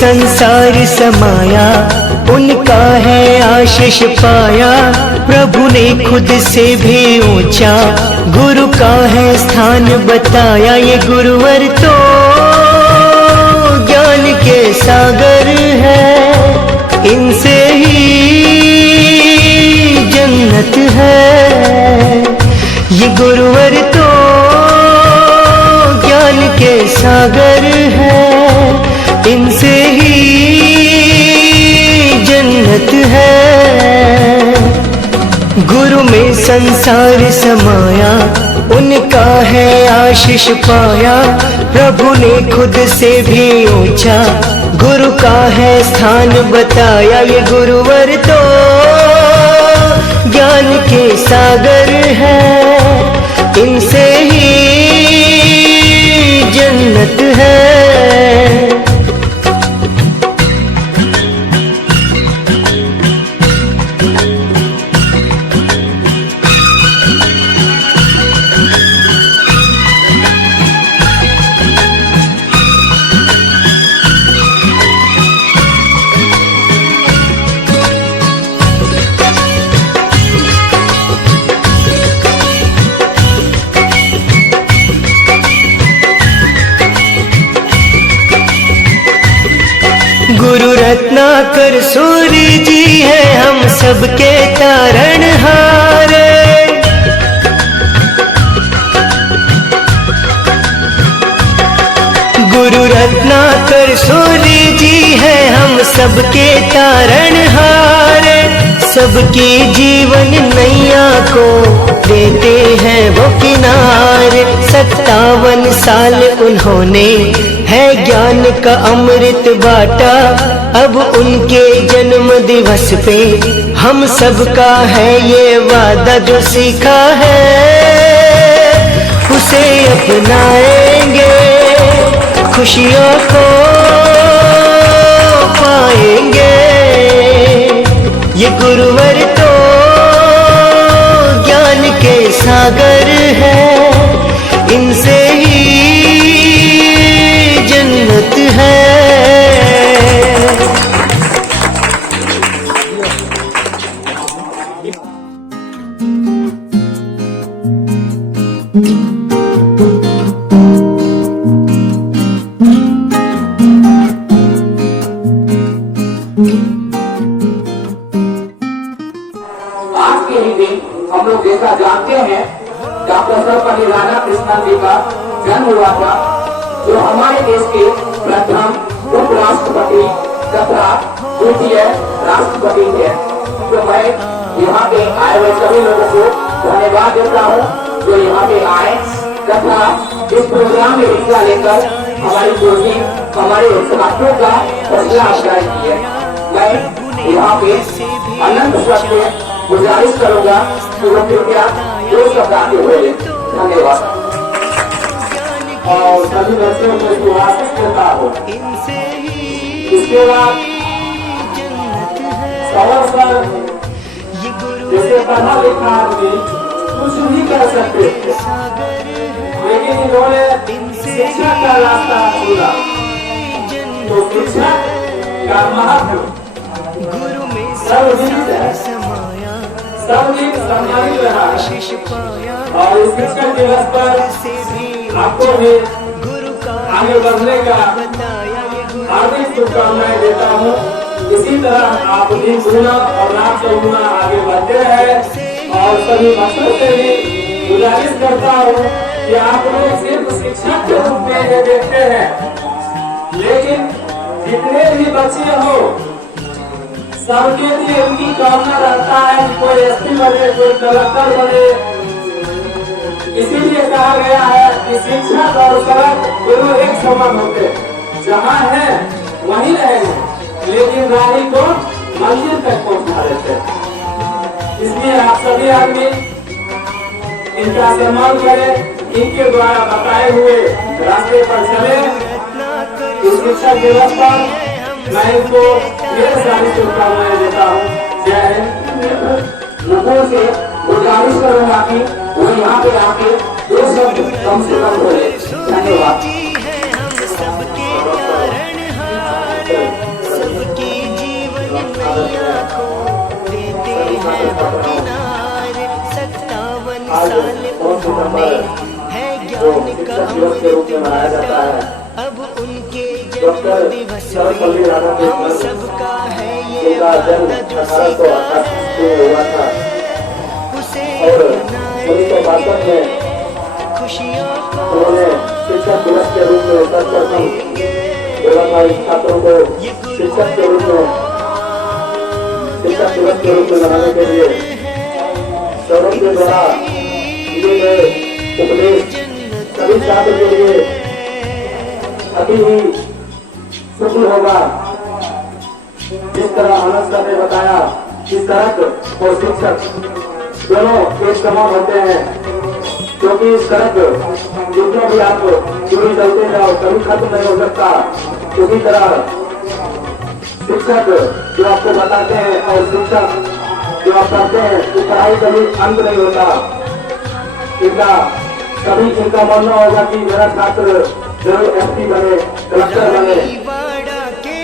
संसार समाया, उनका है आशीष पाया। प्रभु ने खुद से भी ऊंचा गुरु का है स्थान बताया। ये गुरुवर तो ज्ञान के सागर है, इनसे ही जन्नत है। ये गुरुवर तो ज्ञान के सागर है, इनसे ही जन्नत है। गुरु में संसार समाया, उनका है आशीष पाया। प्रभु ने खुद से भी ऊंचा गुरु का है स्थान बताया। ये गुरुवर तो ज्ञान के सागर है, इनसे ही जन्नत है। गुरु रत्नाकर सूर्य जी है हम सबके तारणहार। गुरु रत्नाकर सूर्य जी है हम सबके तारणहार। सबकी जीवन नैया को देते हैं वो किनारे। 57 साल उन्होंने है ज्ञान का अमृत बाटा। अब उनके जन्म दिवस पे हम सबका है ये वादा। जो सीखा है उसे अपनाएंगे, खुशियों को पाएंगे। ये गुरुवर तो ज्ञान के सागर है, इनसे ही जन्नत है। आज के ही दिन हम लोग जैसा जानते हैं डॉक्टर सर्वपल्ली राधाकृष्णन जी का जन्म हुआ था, जो हमारे देश के प्रथम उपराष्ट्रपति तथा द्वितीय राष्ट्रपति थे। तो मैं यहाँ पे आए हुए सभी लोगों को धन्यवाद देता हूँ जो यहाँ पे आए तथा इस प्रोग्राम में हिस्सा लेकर हमारी कोचिंग हमारे छात्रों का हौसला अफजाई की है। मैं यहाँ पे अनंत सत्य गुजारिश करूंगा कि वो कृपया 2 शब्द आगे बोले। धन्यवाद। और सभी बच्चों को सुभाषित करता हूँ। इसके बाद जैसे पढ़ा लिखा आदमी कुछ भी कर सकते थे, लेकिन इन्होंने शिक्षा का रास्ता खोला। तो शिक्षा का महत्व सर्वजन सम्मानित रहा। और इस शिक्षक दिवस पर आपको भी आगे बढ़ने का हार्दिक शुभकामनाएं देता हूँ। इसी तरह आप भी गुना और रात चौगुना आगे बढ़ते हैं। और सभी बच्चों से भी गुजारिश करता हूँ कि आप लोग सिर्फ शिक्षक के रूप में ये देखते हैं, लेकिन जितने भी बच्चे हो सबके लिए उनकी कामना रहता है कि कोई एसपी बने, कोई कलेक्टर बने। इसीलिए कहा गया है कि शिक्षक और सड़क दोनों एक समान होते हैं। जहाँ है वहीं रहेंगे, लेकिन गाड़ी को मंजिल तक पहुँचा देते हैं। इसलिए आप सभी आदमी इनका सम्मान करें, इनके द्वारा बताए हुए रास्ते पर चले। इस शिक्षक दिवस पर मैं इनको ढेर सारी शुभकामनाएं देता हूँ। जय हिंद। लोगों से गुजारिश करूंगा कि वो यहाँ पे आके 2 शब्द कम से कम बोले। धन्यवाद। शिक्षक दिवस के रूप में मनाया जाता है। अब उनके डॉक्टर दिवस सर्वपल्ली राधाकृष्णन सबका है ये जिनका जन्म 1888 में हुआ था और 1962 में खुशियों को उन्होंने शिक्षक दिवस के रूप में सर्वप्रथम व्यवसायी छात्रों को शिक्षक के रूप में शिक्षक दिवस के रूप में मनाने के लिए सौरभ के द्वारा दिए गए उपदेश सभी छात्र के लिए अति ही सुखी होगा। जिस तरह आनंद सर ने बताया कि सड़क और शिक्षक दोनों एक समान होते हैं, क्योंकि सड़क जितने भी आप चुनी चलते जाओ कभी खत्म नहीं हो सकता। उसी तरह शिक्षक जो आपको बताते हैं और शिक्षक जो आप करते हैं तो पढ़ाई कभी अंत नहीं होता। इनका मानना होगा कि मेरा छात्र जरूर एसपी बने, कलेक्टर बने।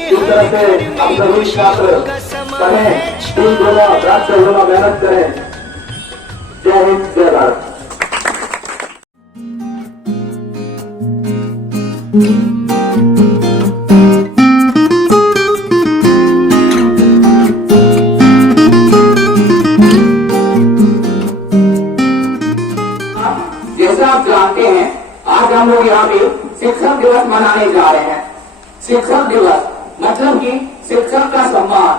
इस तरह से आप सभी छात्र पढ़ें, दिन गुना रात से गुना मेहनत करें। जय हिंद, जय भारत। जैसा आप जानते हैं आज हम लोग यहाँ पे शिक्षक दिवस मनाने जा रहे हैं। शिक्षक दिवस मतलब कि शिक्षक का सम्मान,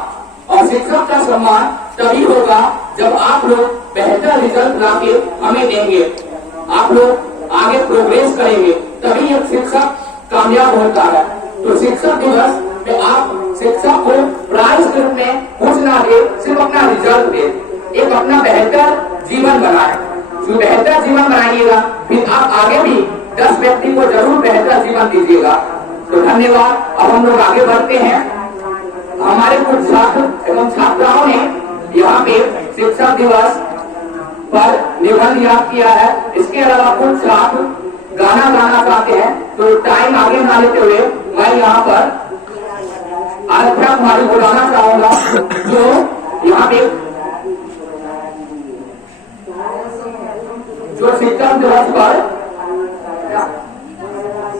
और शिक्षक का सम्मान तभी होगा जब आप लोग बेहतर रिजल्ट लाके हमें देंगे, आप लोग आगे प्रोग्रेस करेंगे, तभी एक शिक्षक कामयाब होता है। तो शिक्षक दिवस में आप शिक्षक को प्राइज के रूप में कुछ ना दे, सिर्फ अपना रिजल्ट दे, एक अपना बेहतर जीवन बनाए। जो बेहतर जीवन बनाइएगा फिर आप आगे भी 10 व्यक्ति को जरूर बेहतर जीवन दीजिएगा। तो धन्यवाद। अब हम लोग आगे बढ़ते हैं। हमारे कुछ छात्र एवं छात्राओं ने यहाँ पे शिक्षक दिवस पर निबंध याद किया है। इसके अलावा कुछ छात्र गाना गाना चाहते हैं, तो टाइम आगे ना लेते हुए मैं यहाँ पर आराध्या कुमारी बुलाना चाहूंगा, जो यहाँ पे जो शिक्षक दिवस पर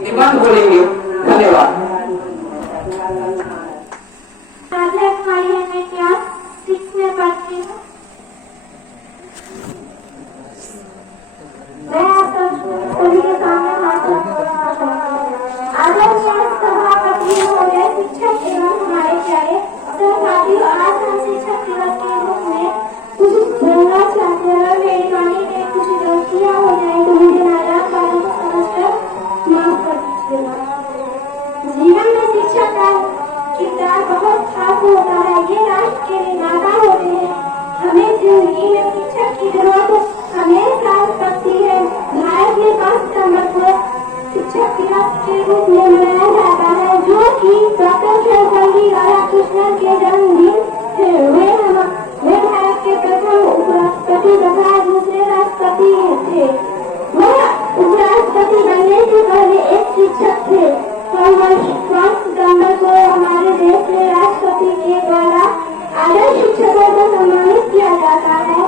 निबंध बोलेंगे। धन्यवाद। आराध्या कुमारी है, मैं क्लास 6 में पढ़ती हूँ। मैं आप सभी के सामने हाथ आदरणीय सभापति महोदय, शिक्षक एवं हमारे प्यारे सहपाठियों, आज हम शिक्षक दिवस के रूप में कुछ बोलना चाहते हैं। मेरी वाणी में कुछ गलतियाँ हो जाए तो मुझे नाराज बातों को समझकर माफ कर दीजिएगा। जीवन में शिक्षक का किरदार बहुत खास होता है। ये राष्ट्र के निर्माता होते हैं। हमें जिंदगी में शिक्षक की जरूरत हमेशा पड़ती है। भारत में 5 सितंबर को शिक्षक दिवस के रूप में मनाया जाता है, जो कि डॉक्टर सर्वपल्ली राधाकृष्णन के जन्मदिन थे। वे भारत के प्रथम उपराष्ट्रपति तथा दूसरे राष्ट्रपति थे। वह उपराष्ट्रपति बनने से पहले एक शिक्षक थे। 5 सितंबर को हमारे देश में राष्ट्रपति के द्वारा आदर्श शिक्षकों को सम्मानित किया जाता है।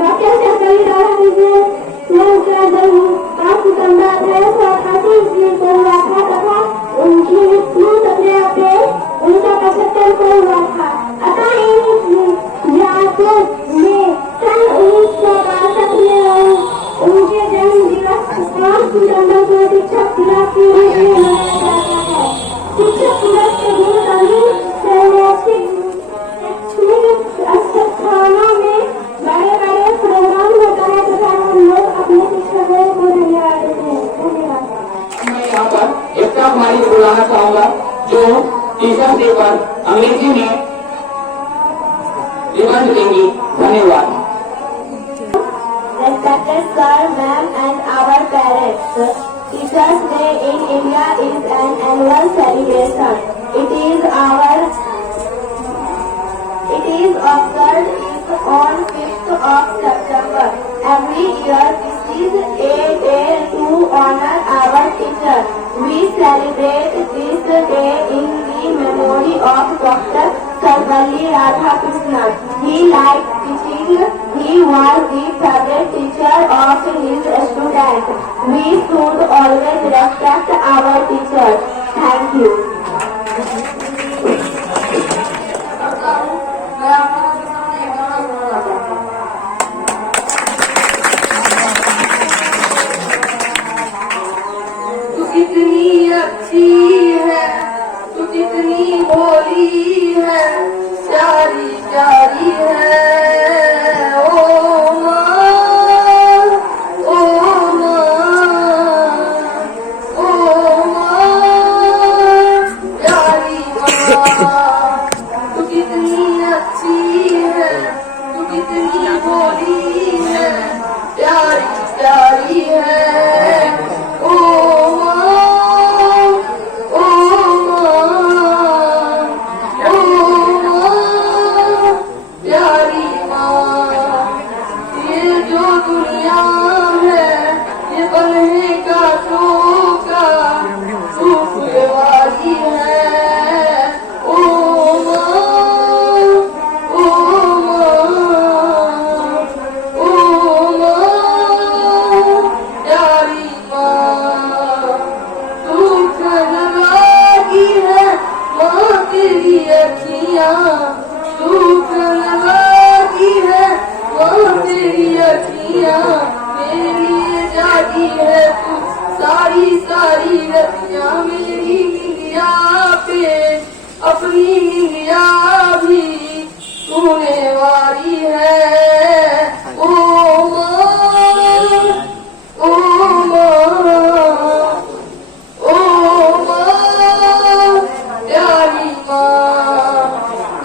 डॉक्टर सर्वपल्ली राधाकृष्णन का जन्म 5 सितंबर 1888 ईस्वी को हुआ था तथा उनकी मृत्यु 17 अप्रैल 1975 को हुआ था। अतः इन जातकों में सन 1962 में उनके जन्म दिवस 5 सितंबर को शिक्षक दिवस के रूप में मनाया जाता है। शिक्षक दिवस के दिन सभी शैक्षणिक स्थानों में बड़े-बड़े प्रोग्राम होता है तथा हम लोग अपने शिक्षकों को धन्यवाद देते हैं। धन्यवाद। मैं यहाँ पर एकता कुमारी को बुलाना चाहूंगा, जो टीचर्स डे पर अंग्रेजी में निबंध देंगी। धन्यवाद। Respected sir, ma'am and our parents, Teachers Day in India is an annual celebration. It is observed on 5th of September. Every year this is a day to honor our teachers. We celebrate this day in the memory of Dr. Sarvepalli Radhakrishnan. He liked teaching. He He was the favorite teacher of his students. We should always respect our teachers. Thank you. तू कितनी अच्छी है, तू कितनी भोली है, प्यारी प्यारी है। ओ माँ, ओ माँ, ओ माँ, प्यारी माँ। तू कितनी अच्छी है, तू कितनी भोली है, प्यारी प्यारी है। ओ प्यारी माँ, ये जो दुनिया है ये बनने का धोखा सूखने वाली है। ओ माँ, ओ माँ, ओ माँ, प्यारी माँ। तू लगी है माँ तेरी अखियाँ, धूप लगी है माँ तेरी अखियाँ, मेरे लिए जागी है तू सारी सारी रतियाँ। मेरी निंदिया पे अपनी निंदिया भी सोने वाली है। ओ माँ, ओ माँ, ओ माँ, प्यारी माँ।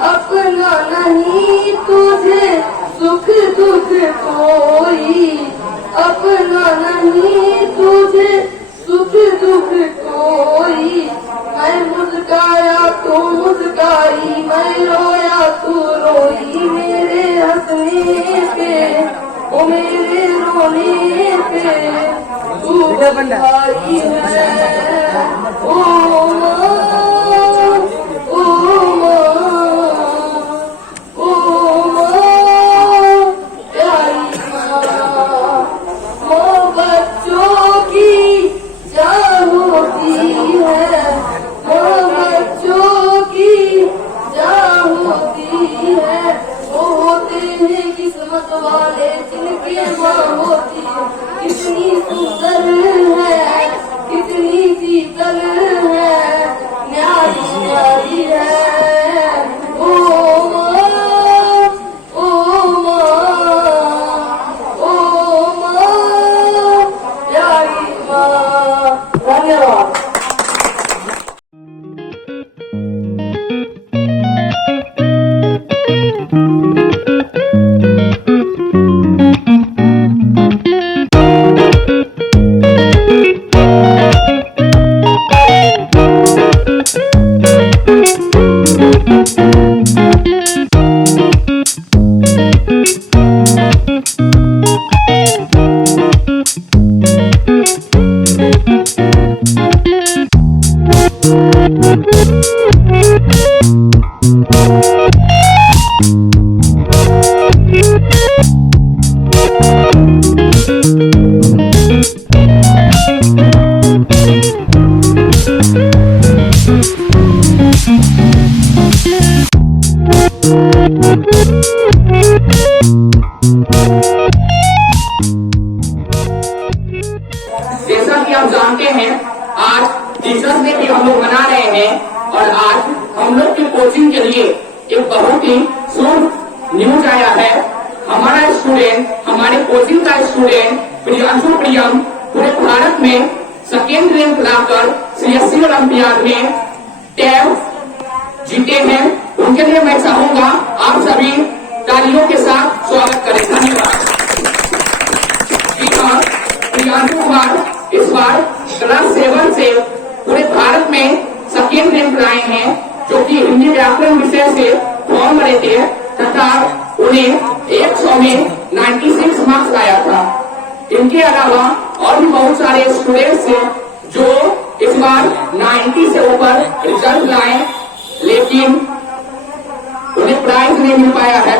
अपना नहीं तुझे सुख दुख कोई, अपना नहीं तुझे सुख दुख कोई। मैं मुस्काया तू मुस्काई, मैं रोया तू रोई। मेरे हंसने पे ओ मेरे रोने पे तू बधाई है। ओ माँ, ओ माँ, ओ माँ, प्यारी माँ। माँ बच्चों की जान होती है, माँ बच्चों की जान होती है। वो होते हैं किस्मत वाले जिनके माँ होती है। कितनी सुंदर है, कितनी शीतल है, न्यारी न्यारी है। ओ माँ, ओ माँ, ओ माँ, प्यारी माँ। धन्यवाद। जैसा कि आप जानते हैं आज टीचर्स डे भी हम लोग मना रहे हैं और आज हम लोग की कोचिंग के लिए एक बहुत ही शुभ न्यूज आया है। हमारा स्टूडेंट, हमारे कोचिंग का स्टूडेंट प्रियांशु प्रियम पूरे भारत में सेकेंड रैंक लाकर CSC ओलंपियाड में टैब जीते हैं। उनके लिए मैं चाहूंगा आप सभी तालियों के साथ स्वागत करें। धन्यवाद। प्रियांशु कुमार इस बार क्लास 7 से पूरे भारत में सेकेंड रैंक लाए हैं, जो कि हिंदी व्याकरण विषय से फॉर्म भरे थे तथा उन्हें 100 में 96 मार्क्स आया था। इनके अलावा और भी बहुत सारे स्टूडेंट्स हैं जो इस बार 90 से ऊपर रिजल्ट लाए, लेकिन उन्हें प्राइज नहीं मिल पाया है।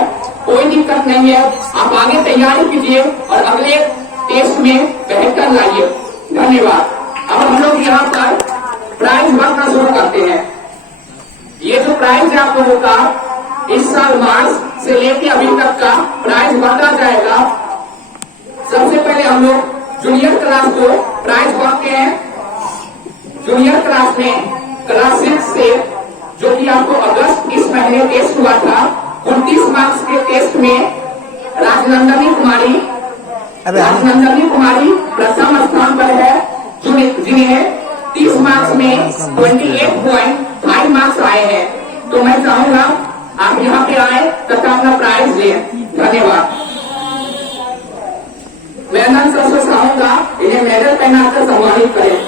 कोई दिक्कत नहीं है, आप आगे तैयारी कीजिए और अगले टेस्ट में बेहतर लाइए। धन्यवाद। अब हम लोग यहाँ पर प्राइज बांटना शुरू करते हैं। ये जो प्राइज है आप लोगों का, इस साल मार्च से लेकर अभी तक का प्राइज बांटा जाएगा। सबसे पहले हम लोग जूनियर क्लास को प्राइज बांटते हैं। जूनियर क्लास में क्लास 6 से, जो कि आपको अगस्त इस महीने टेस्ट हुआ था, 29 मार्क्स के टेस्ट में राजनंदनी कुमारी प्रथम स्थान पर है, जिन्हें 30 मार्क्स में 28.5 मार्क्स आए हैं। तो मैं चाहूंगा आप यहाँ पे आए तथा अपना प्राइज लें। धन्यवाद। मैं नंद सर से चाहूंगा इन्हें मेडल पहनाकर सम्मानित करें।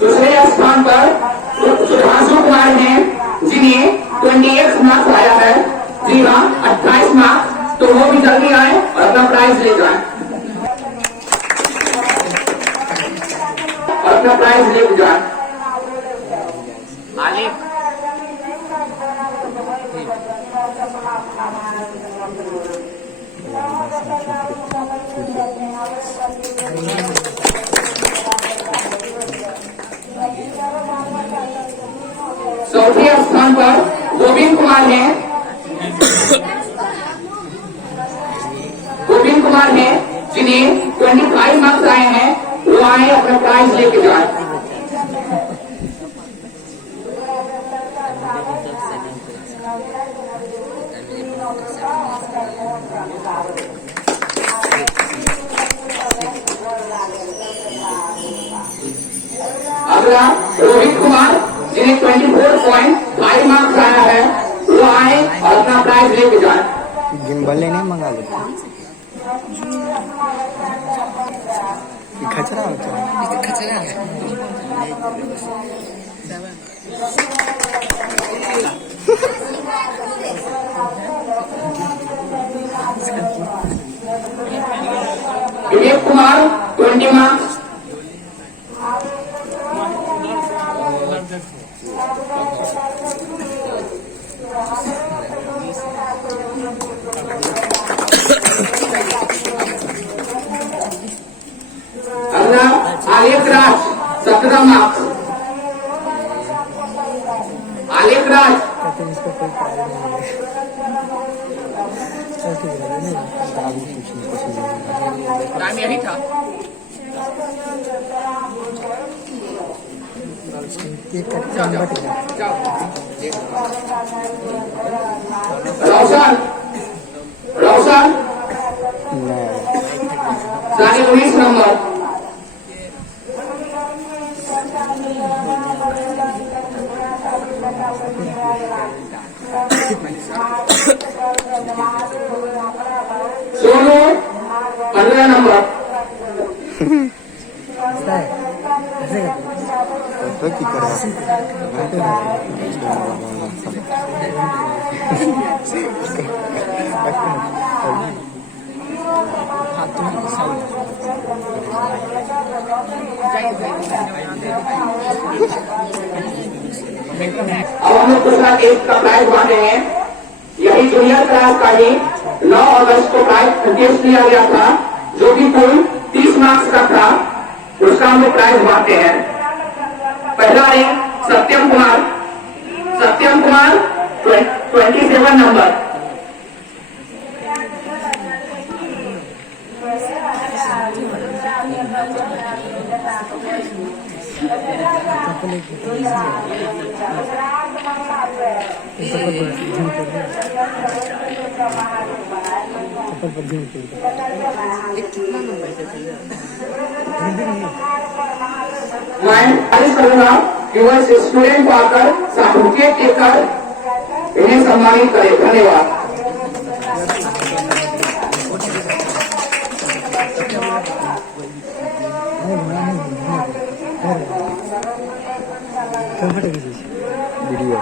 दूसरे स्थान पर सुधांशु कुमार हैं, जिन्हें 28 मार्क्स आया है। जी हाँ, 28 मार्क्स। तो वो भी जल्दी आए और अपना प्राइज ले जाए और अपना प्राइज ले जाए। मालिक चौथे स्थान पर गोविंद कुमार हैं। गोविंद कुमार हैं, जिन्हें 25 मार्क्स आए हैं। वो आए अपना प्राइज लेके जाए। अगला रोहित कुमार, जिन्हें 24.5 मार्क्स आया है, वो आए और अपना प्राइज लेके जाए। गिम्बल लेने मंगा लो। खचरा होता है, खचरा है। विवेक कुमार 20 मार्क्स। अगला आलेख राज 17 मार्क्स। आलेख राज नाम यही था। रोशन रोशन 19 नंबर। सोनू 15 नंबर। की कर अब हम लोग दूसरा टेस्ट का प्राइज बांटे हैं। यही जूनियर क्लास का ही 9 अगस्त को प्राइज टेस्ट लिया गया था, जो कि कुल 30 मार्क्स का था। उसका हम लोग प्राइज बांटते हैं। पहला है सत्यम कुमार 27 नंबर। मैं खारिज करूंगा कि वह स्टूडेंट को आकर सर्टिफिकेट देकर इन्हें सम्मानित करें। धन्यवाद। वीडियो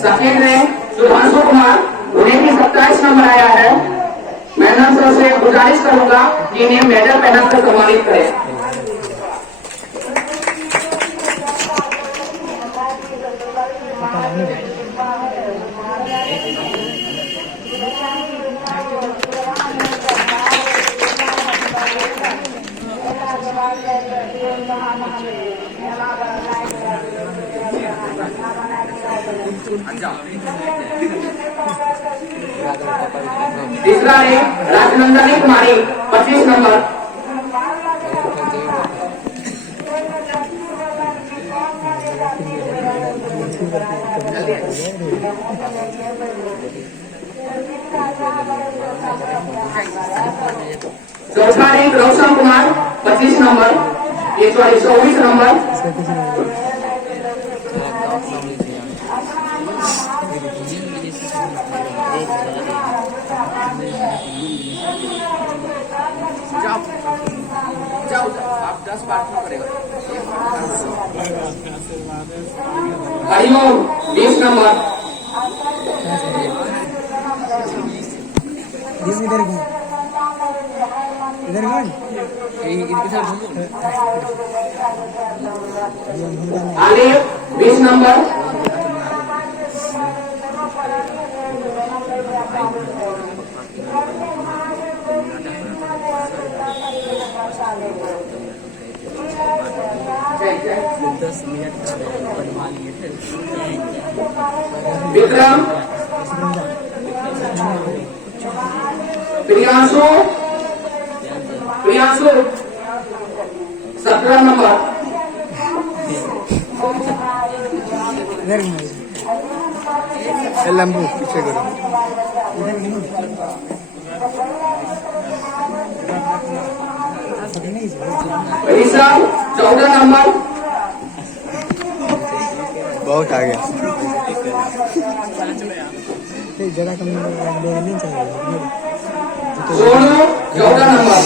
सेकंड में सुधांशु कुमार, उन्हें भी 27 नंबर आया है। मैं सर से गुजारिश करूंगा कि इन्हें मेडल पहनाकर सम्मानित करें। तीसरा है राजनंदनी कुमारी, 25 नंबर। चौथा है Roshan Kumar, 25 number. 24 number. Hariom, 20 number. Alif, 20 number. Vikram, Priyanshu, 17 number. लंबू पीछे करो। ऋषभ, 14 नंबर। बहुत आ गया। जगह कम नहीं चाहिए। सोनू, 14 नंबर।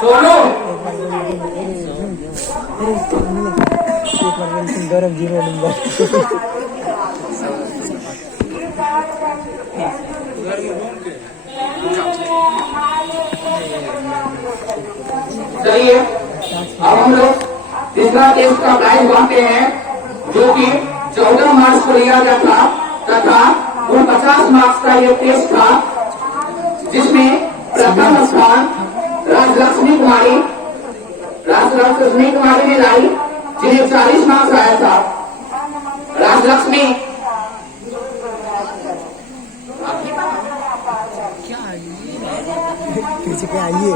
सोनू, गौरव 0 नंबर। चलिए अब हम लोग तीसरा टेस्ट का प्राइज बांटते हैं, जो कि 14 मार्च को लिया गया था तथा कुल 50 मार्क्स का ये टेस्ट था, जिसमें प्रथम स्थान राजलक्ष्मी कुमारी ने लाई, जिन्हें 40 मार्क्स आया था। राजलक्ष्मी, पीछे क्या आइए?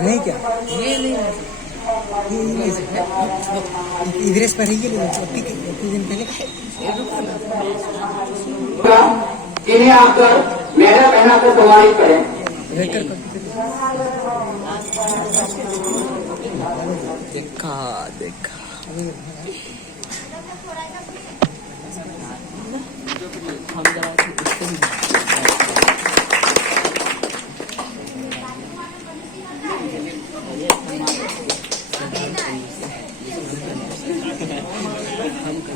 नहीं क्या ये नहीं इधर पर ही दिन पहले जिन्हें आकर मेडल पहनाकर सम्मानित करें। देखा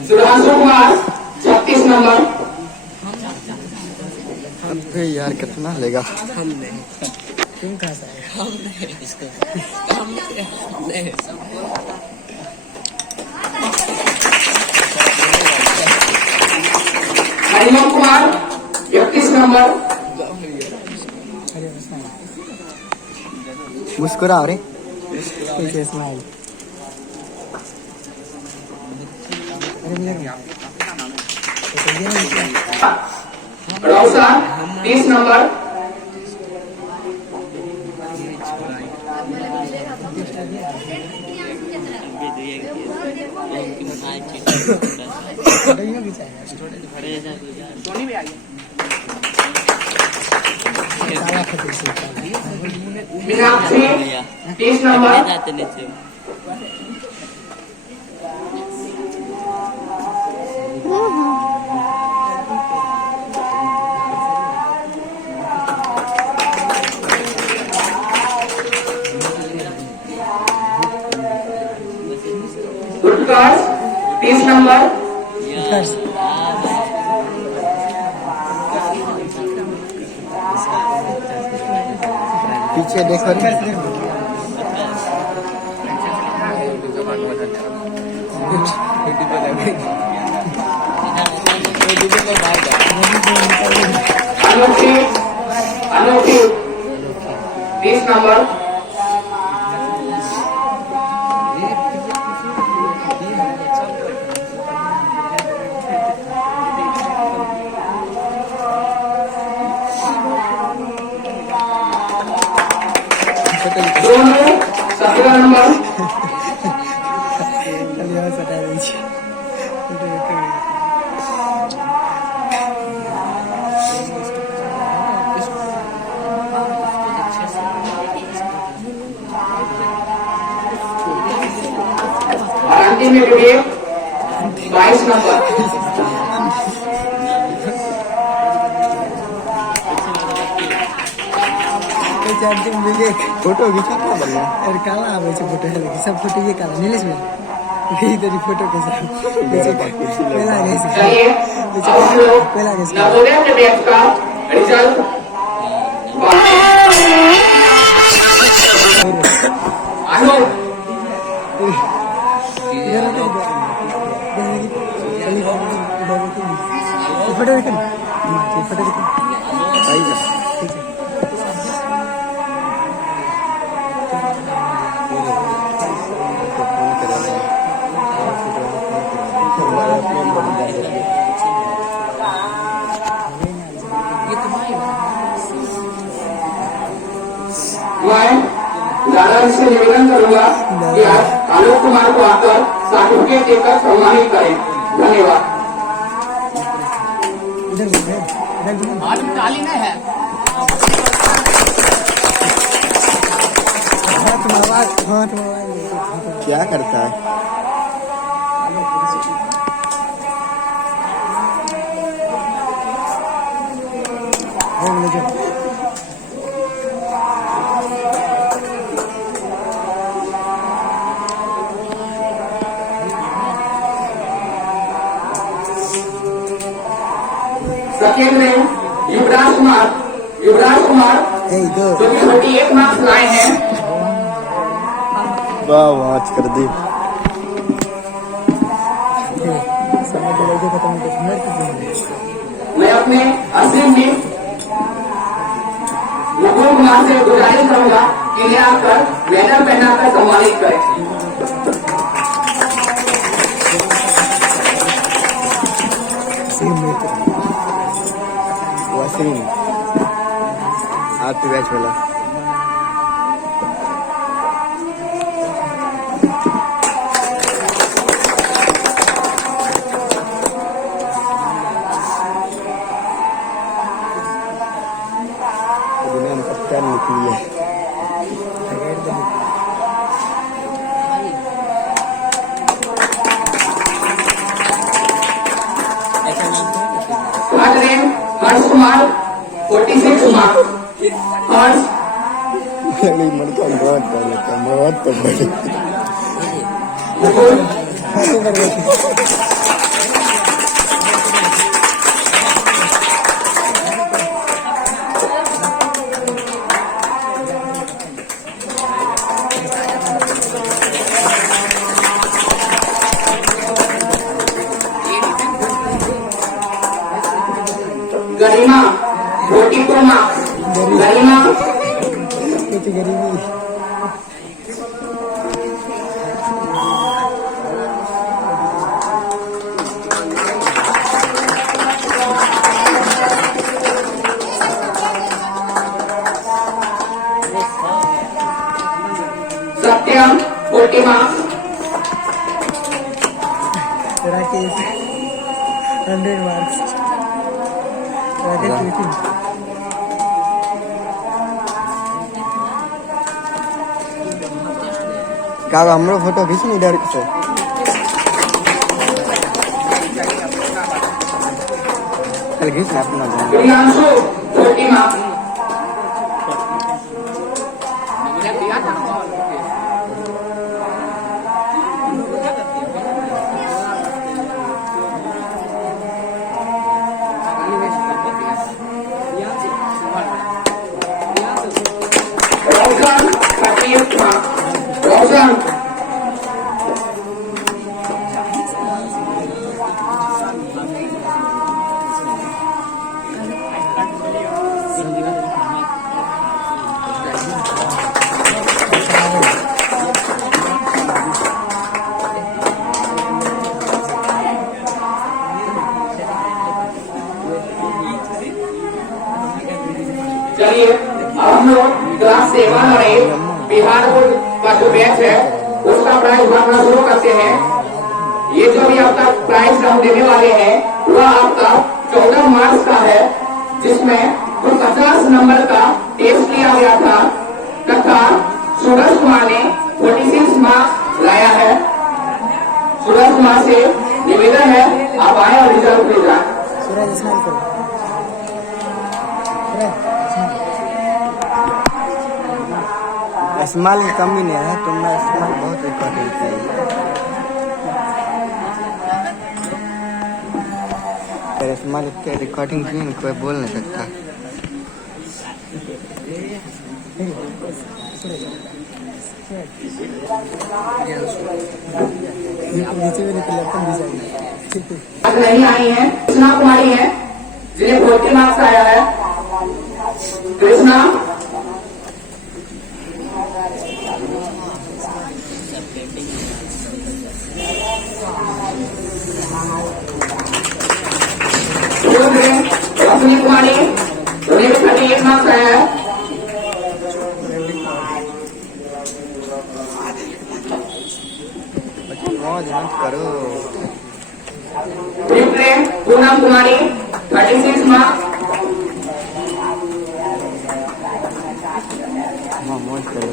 सुधांशु कुमार, 36 नंबर। अबे यार कितना लेगा? हमने तुम कहाँ से आए? हमने हरिओम कुमार, 31 नंबर। मुस्कुरा रहे कैसे स्माइल। रौशन, 30 नंबर। स्टोरी भी चाहिए सोनी भी आ गई मीनाक्षी 30 नंबर उत्कर्ष 30 नंबर पीछे देखो अनोखी अनोखी 30 नंबर दोनों 17 नंबर और अंतिम में विवेक 22 नंबर फोटो खींचना बढ़िया अरे काला आवे छे फोटो है सब फोटो ये काला नीलेश में यही तेरी फोटो के साथ पहला रेस चलिए अब हम लोग पहला रेस नवोदय के बैच का रिजल्ट आनो फोटो देखो फोटो देखो ठीक है मैं दादा से निवेदन करूंगा कि आप आलोक कुमार को आकर सर्टिफिकेट देकर सम्मानित करें। धन्यवाद। आज ताली नहीं है। क्या करता है सेकेंड में युवराज कुमार जो कि 38 मार्क्स लाए हैं। वाह वाच कर दी मैं अपने असीम में मुकुल कुमार से गुजारिश करूंगा कि ले आकर मेडल पहनाकर सम्मानित करें। वसीम आपकी बैच वाला दुनिया में सब क्या निकली है हर्ष कुमार 46 मार्क्स। हर्ष मन को बहुत कर लेता बहुत तो बड़ी गरिमा 42 मार्क्स। गरिमा कुछ गरीबी सत्यम 40 मार्क्स, राकेश 100 मार्क्स, राकेश लिखिन का हमरो फोटो खींच नहीं इधर से चल खींच ना अपना प्रियांशु 40 मार्क्स, रोशन 38 मार्क्स, रोशन चलिए अब हम लोग क्लास 7 और 8 बिहार बोर्ड का जो बैच है उसका प्राइस भरना शुरू करते हैं। ये जो भी आपका प्राइस हम देने वाले हैं वह आपका 14 मार्क्स का है, जिसमें जो 50 नंबर का टेस्ट लिया गया था तथा सूरज कुमार ने 46 मार्क्स लाया है। सूरज कुमार से निवेदन है आप आए और रिजल्ट ले जाए। सूरज स्माइल करो स्माइल की कमी नहीं है, तुमने स्माइल बहुत इम्पोर्टेंट है। तेरे स्माइल के रिकॉर्डिंग की कोई बोल नहीं सकता। नीचे में निकल डिजाइन आज नहीं आई है कृष्णा कुमारी है जिन्हें 40 मार्क्स आया है। कृष्णा रश्मि कुमारी उन्हें 38 मार्क्स आया है। मौज मत करो। पूनम कुमारी 36 मार्क्स। हाँ मौज करो।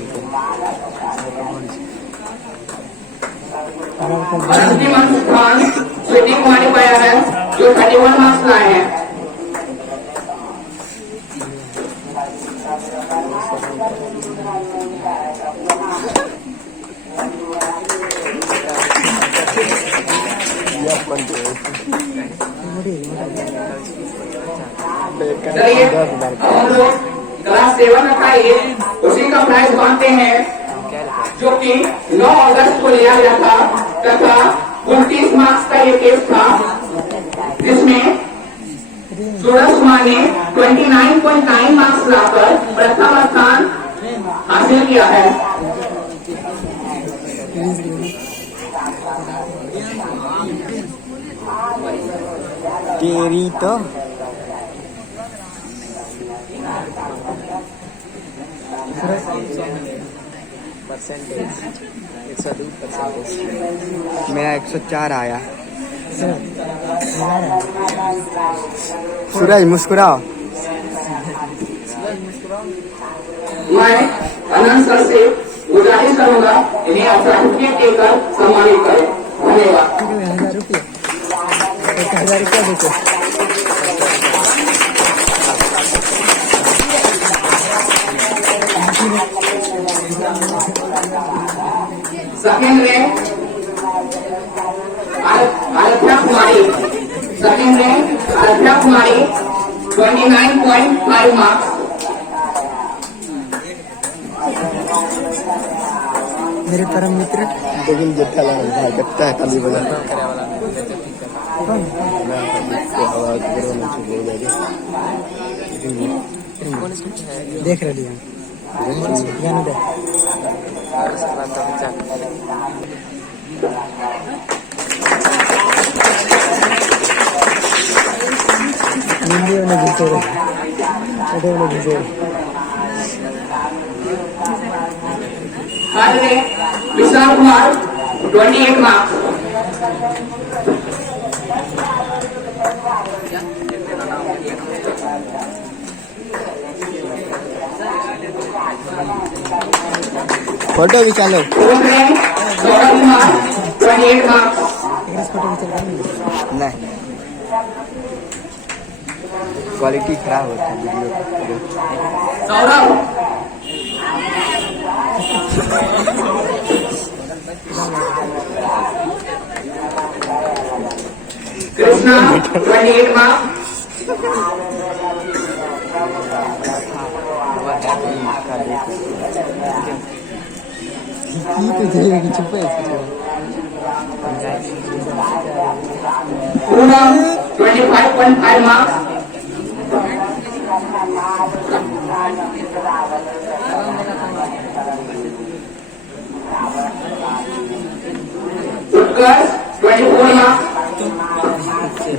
खान स्वीटी कुमारी पाया है जो 31 मार्क्स लाए हैं। चलिए हम लोग क्लास 7 में खाइए उसी का प्राइस बांटते हैं जो कि 9 अगस्त को लिया गया था तथा 29 मार्क्स का ये केस था, जिसमें सूरज कुमार ने 29.9 मार्क्स लाकर प्रथम स्थान हासिल किया है। तेरी तो मेरा 104 आया। सूरज मुस्कुराओ। मैं अनंत सर से गुजारिश करूंगा इन्हें सर्टिफिकेट देकर सम्मानित करें। धन्यवाद। 1000 रुपये 1000 रुपया देते सेकेंड रैंक आराध्या कुमारी, सेकेंड रैंक आराध्या कुमारी 29.5 मार्क्स। मेरे परम मित्र लेकिन जत्था लगा भाई कत्ता है खाली बोला देख रही है जाने दे। वीडियो में घुसे वीडियो में घुसे Hare Vishal Kumar, 28 marks. Photo भी चालो Fourth rank, Saurabh Kumar, 28 marks. नहीं क्वालिटी खराब होता है वीडियो Saurabh. Krishna, 28 marks. ये तो चलेगा कि चुप है Poonam, 25.5 marks. Utkarsh, 24 marks.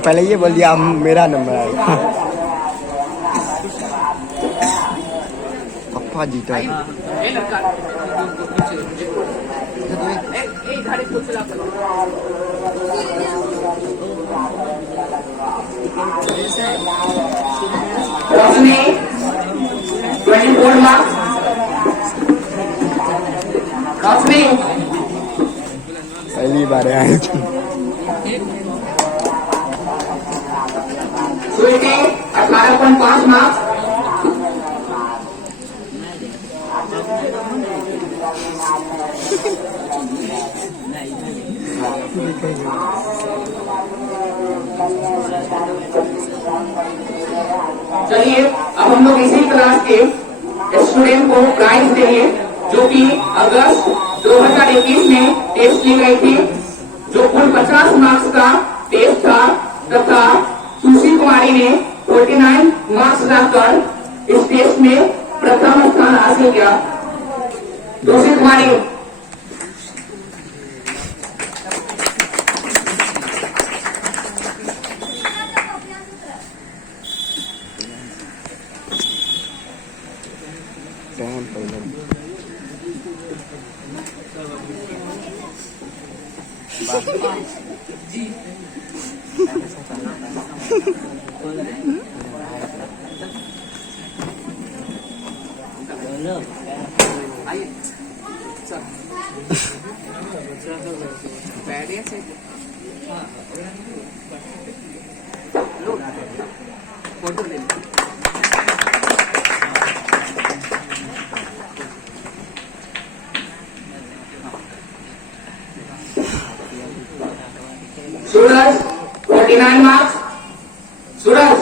पहले ये बोल दिया मेरा नंबर आएगा पप्पा जीता Rosni, 24 marks. Rosni, पहली बार आए थे Sweetie, 18.5 marks. चलिए अब हम लोग इसी क्लास के स्टूडेंट को प्राइज देंगे जो कि अगस्त 2021 में टेस्ट की गई थी, जो कुल 50 मार्क्स का टेस्ट था तथा सुशी कुमारी ने 49 मार्क्स लाकर इस टेस्ट में प्रथम स्थान हासिल किया। सुशी कुमारी सूरज 49 मार्क्स। सूरज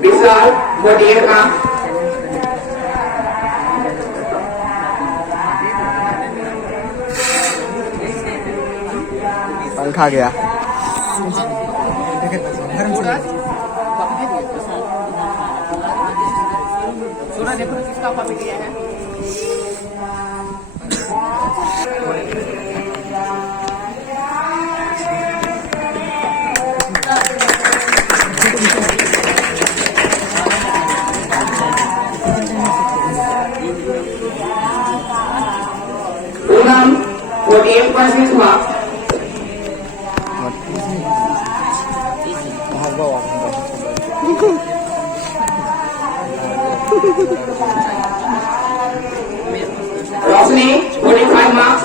विशाल 48 मार्क्स। पंखा गया सोना देखो किसका कॉपी दिया है। Poonam 48.6 marks. Roshni 45 marks.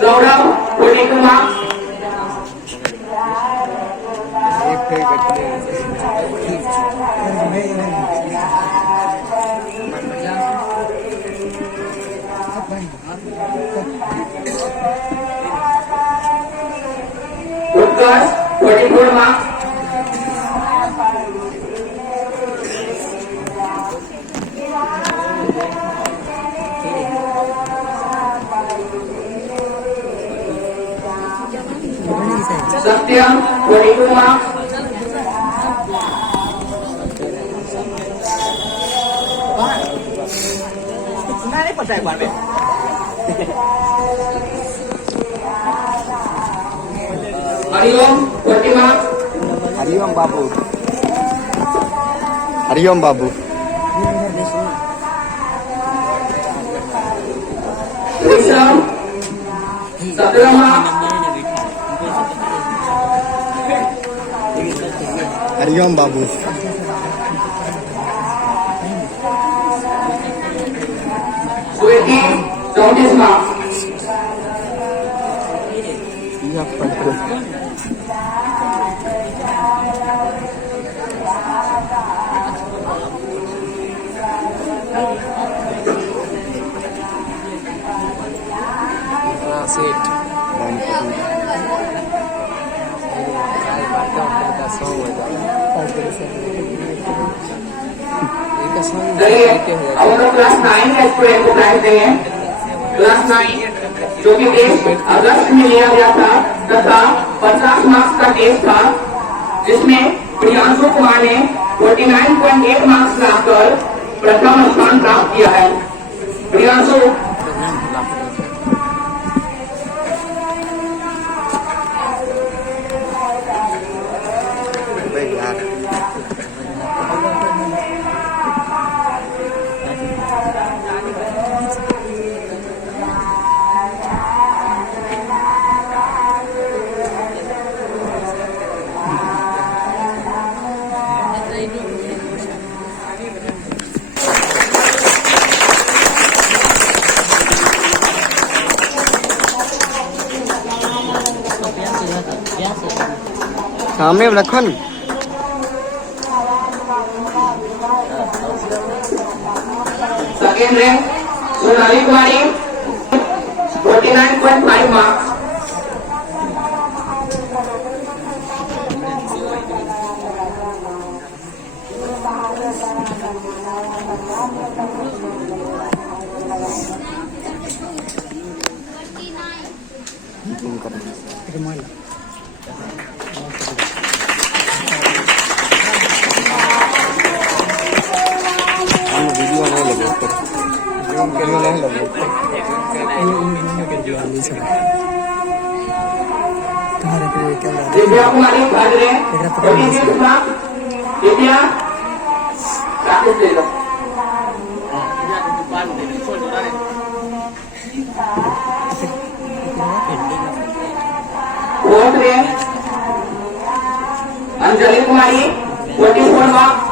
Saurabh 42 marks. Utkarsh 24 marks. Satyam, 22 marks. Hariom, 20 marks. Hariom बाबू हरिओम बाबू Rishabh, 17 marks. हरिओम बाबू Sweti, 34 marks. चलिए अब हम लोग क्लास 9 का स्टूडेंट को प्राइज देंगे। क्लास 9 जो कि टेस्ट अगस्त में लिया गया था तथा 50 मार्क्स का टेस्ट था, जिसमें प्रियांशु कुमार ने 49.8 मार्क्स लाकर प्रथम स्थान प्राप्त किया है। प्रियांशु सामने रखो न second rank Sonali Kumari 49.5 marks. Video नहीं लगे वीडियो नहीं लगे तुम्हारे पे कैमरा दिव्या कुमारी भाजरे 26 मार्क्स। दिव्या राकेश ले लो। फोर्थ रैंक अंजलि कुमारी 44 marks.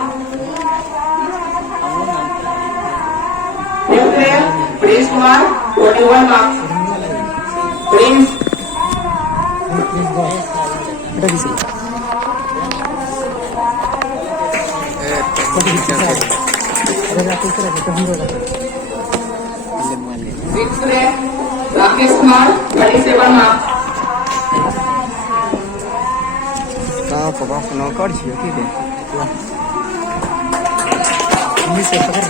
Fifth rank Prince Kumar 41 marks. Prince बेटा किसी अरे राकेश तेरा बेटा हम लोग sixth rank Rakesh Kumar 37 marks. कहाँ पका फोन कर छियो की दे इन्हीं से पकड़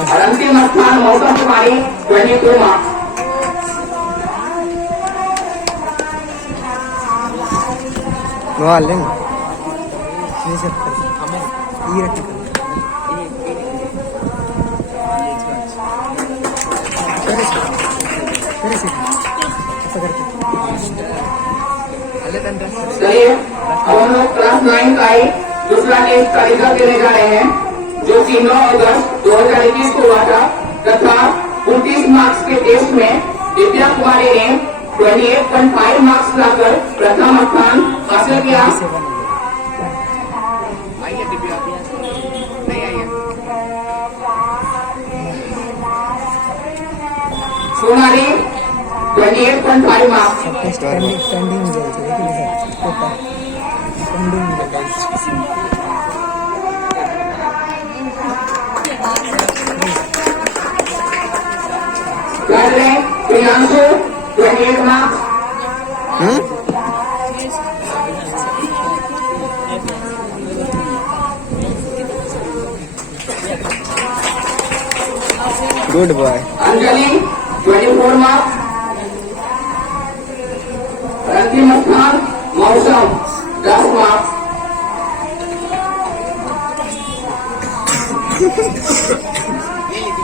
और अंतिम स्थान मौसम कुमारी 22 मार्क्स। मोबाइल लेंगे ये सब कर ये रख करे से पकड़ के चलिए अब हम लोग क्लास 9 का ही दूसरा टेस्ट का रिजल्ट देने जा रहे हैं, जो कि 9 अगस्त 2021 को हुआ था तथा 29 मार्क्स के टेस्ट में दिव्या कुमारी ने 28.5 मार्क्स लाकर प्रथम स्थान हासिल किया। आइए दिव्या नहीं आइए। सोनाली 28.5 मार्क्स। स्टैंडिंग में जाए लेकिन स्टैंडिंग में जाए third rank Priyanshu 28 marks. Good boy. Anjali 24 marks. अंतिम स्थान मौसम 10 मार्क्स।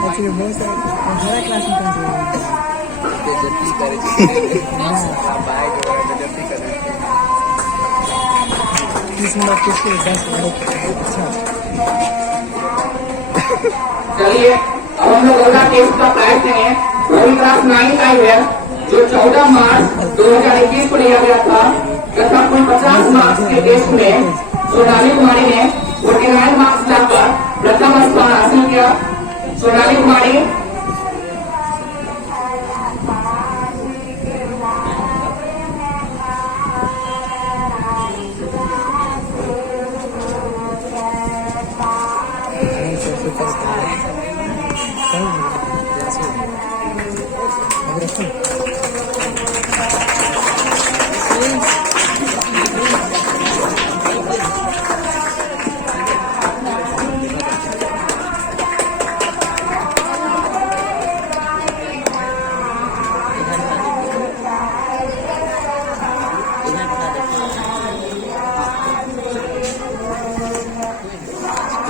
एक्चुअली बहुत सारा हमारा क्लास में कौन सा जति करे छै बाइक वगैरह जति करे 30 नंबर किसके 10 अच्छा चलिए अब हम लोग अगला टेस्ट का प्राइस देंगे। वही क्लास 9 का ही है जो 14 मार्च 2021 को लिया गया था तथा कुल 50 मार्क्स के टेस्ट में सोनाली कुमारी ने 49 मार्क्स लाकर प्रथम स्थान हासिल किया। सोनाली कुमारी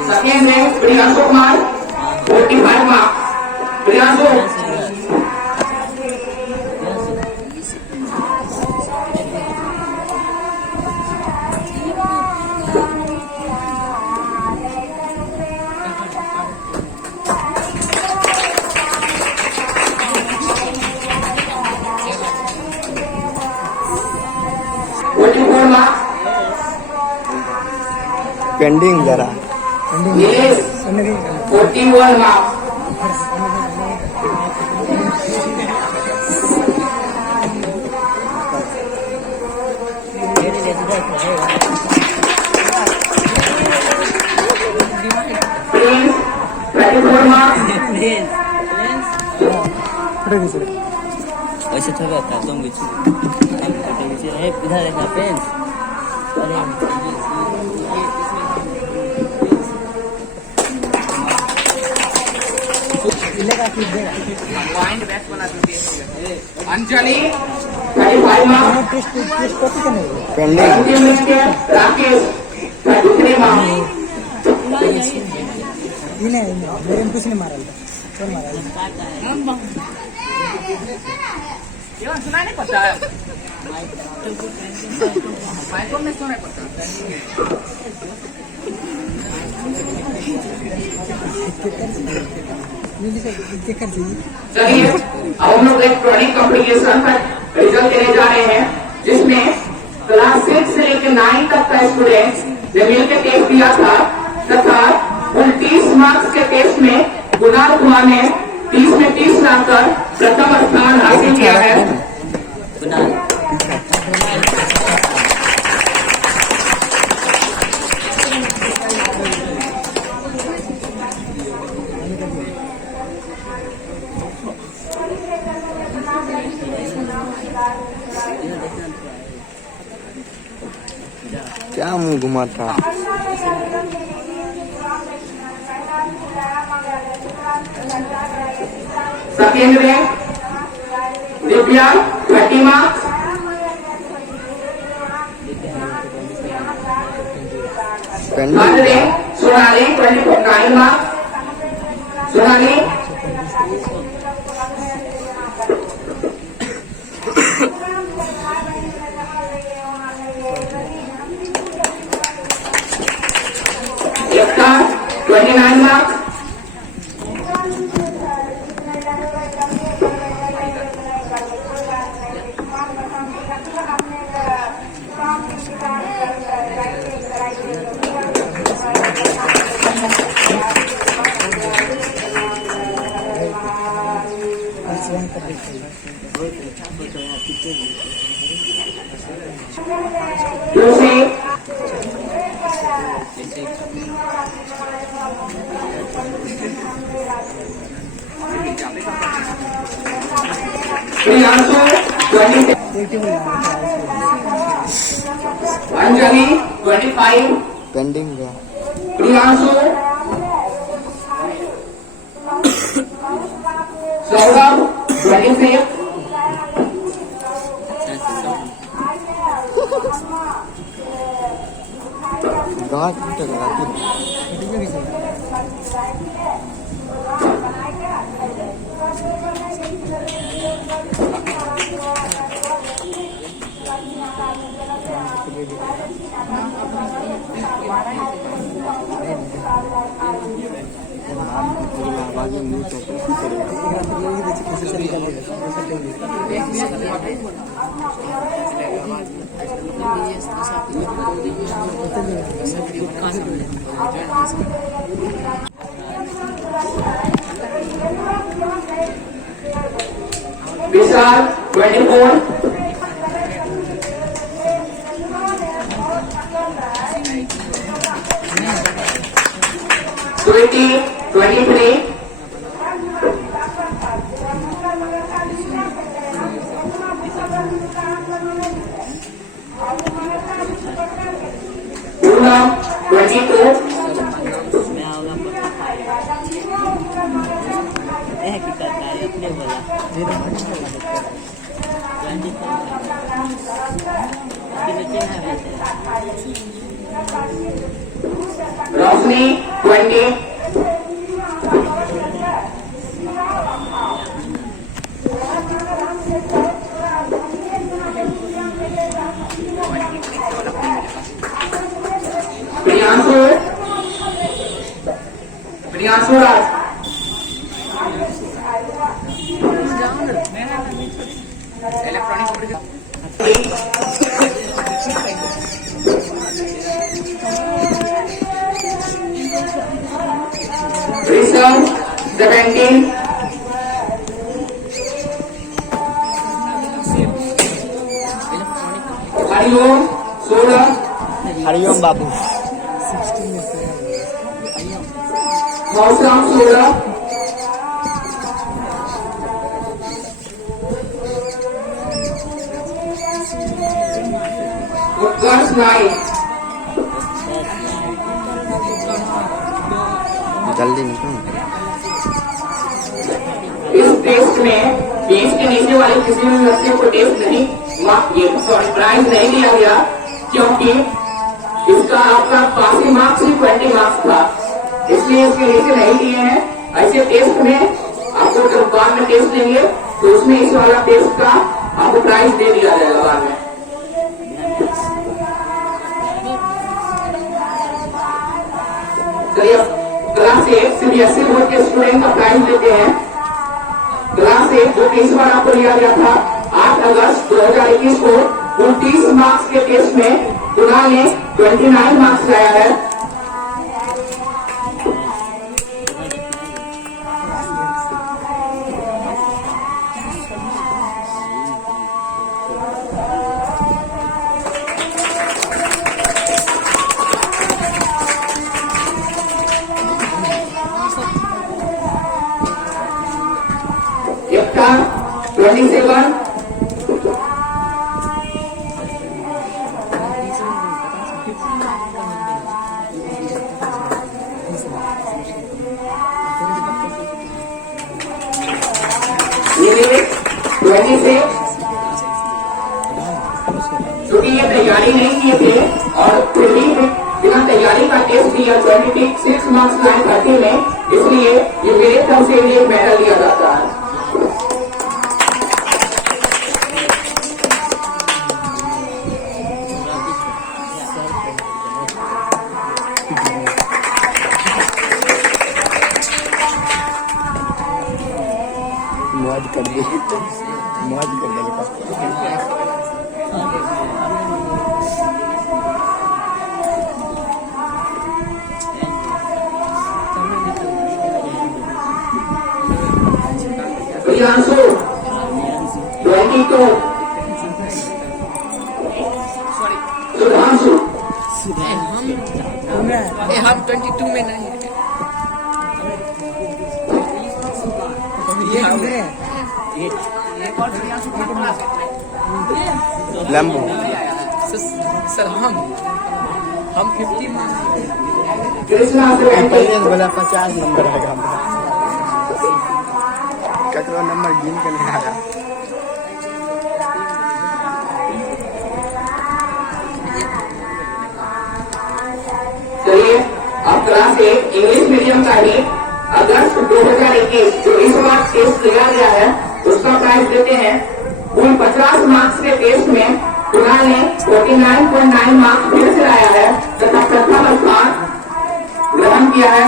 सेकेंड में प्रियांशु कुमार 45 मार्क्स। प्रियांशु पेंडिंग जरा नीलेश 41 मार्क्स। Prince 24 marks. वैसे थोड़ा था तुम भी इधर देखना पेंस। Anjali 35 marks. Pending Rakesh 33 marks. मेरे कुछ नहीं मारा कौन मारा सुना नहीं पड़ता है माइक्रो में सुना पड़ता चलिए अब हम लोग इलेक्ट्रॉनिक कम्युनिकेशन का रिजल्ट देने जा रहे हैं जिसमें क्लास 6 से लेकर 9 तक का स्टूडेंट्स ने मिलकर टेस्ट दिया था तथा उन 30 मार्क्स के टेस्ट में कुणाल कुमार ने 30 में 30 लाकर प्रथम स्थान हासिल किया है। क्या मुंह घुमा था। सेकेंड में दिव्या 30 मार्क्स। थर्ड में सोनाली 29 मार्क्स। सोनाली एकता 29 मार्क्स। दूसरी प्रियांशु 26, अंजलि 25, पेंडिंग है। प्रियांशु सौरभ 26, विशाल 24, स्वीटी 23, पूनम 22, मैं आऊंगा कि करता है अपने बोला रोशनी 20, प्रियांशु राज, ऋषभ 17, हरिओम 16, हरिओम बाबू मौसम 16, उत्कर्ष 9, जल्दी निकलो इस टेस्ट में 20 के नीचे वाले किसी भी बच्चे को टेस्ट नहीं प्राइज नहीं दिया गया, क्योंकि इसका आपका पासिंग मार्क्स ही 20 मार्क्स था, इसलिए इसके नीचे नहीं दिए हैं। ऐसे टेस्ट में आपको जब बाद में टेस्ट देंगे तो उसमें इस वाला टेस्ट का आपको प्राइज दे दिया जाएगा बाद में। चलिए क्लास 1 CBSE बोर्ड के स्टूडेंट का प्राइज लेते हैं। क्लास 1 जो कि इस बार आपको लिया गया था 8 अगस्त 2021 को 29 मार्क्स के टेस्ट में कुणाल ने 29 मार्क्स लाया है। एकता 27, विवेक 26, क्योंकि ये तैयारी नहीं किए थे और फिर भी बिना तैयारी का टेस्ट दिया 26 मार्क्स लाए 30 में, इसलिए ये मेरे तरफ से एक मेडल दिया जाता है। मौज कर दे प्रियांशु 22, सुधांशु हम 22 में नहीं लंबू सर हम 50 कृष्णा 70, बोला 50 नंबर आएगा तो नंबर गिन के नहीं आया। चलिए अब क्लास 8 इंग्लिश मीडियम का ही अगस्त 2021 जो इस बार टेस्ट लिया गया है उसका प्राइज देते हैं। कुल 50 मार्क्स के टेस्ट में कुणाल ने 49.9 मार्क्स फिर से लाया है तथा प्रथम स्थान ग्रहण किया है।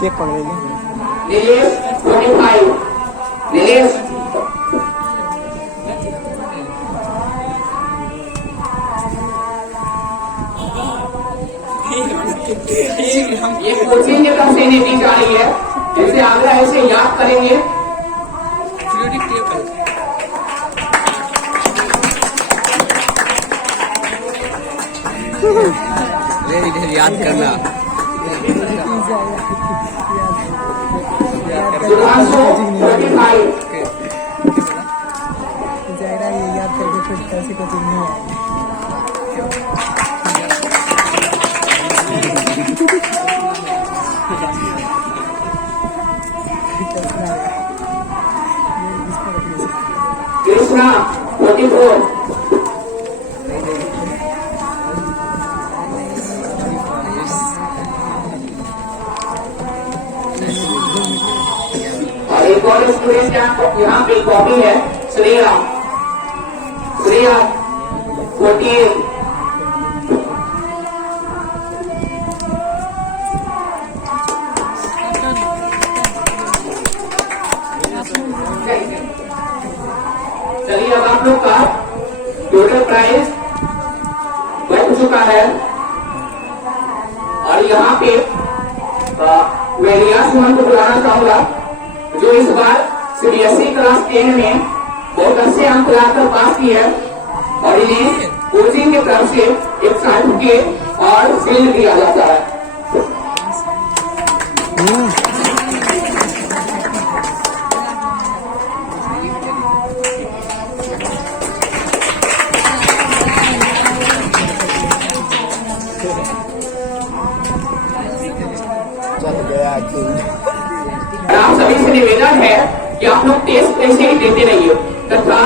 केक पकड़ लेंगे। नीलेश 25 नीलेश ये कोचिंग की तरफ से नीति जारी है जैसे आग्रह ऐसे याद करेंगे। याद करना। सुधांशु 25 जायरा ये याद करके फिर कैसे कोचिंग नहीं आएगी। कृष्णा 44 और एक और स्टूडेंट यहाँ पे कॉपी है श्रेया 48 चलिए अब आप लोग का टोटल प्राइस बढ़ चुका है और यहाँ पे मैं रियाज मोहन को बुलाना चाहूंगा जो इस बार सीबीएसई क्लास 10 में बहुत अच्छे अंक लाकर पास किए हैं और इन्हें कोचिंग की तरफ से एक सर्टिफिकेट और शील्ड दिया जाता है। आप सभी से निवेदन है कि आप लोग टेस्ट ऐसे ही देते रहिए तथा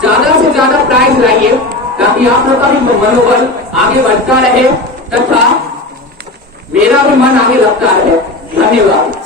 ज्यादा से ज्यादा प्राइज लाइए ताकि आप लोग का भी मनोबल आगे बढ़ता रहे तथा मेरा भी मन आगे लगता रहे। धन्यवाद।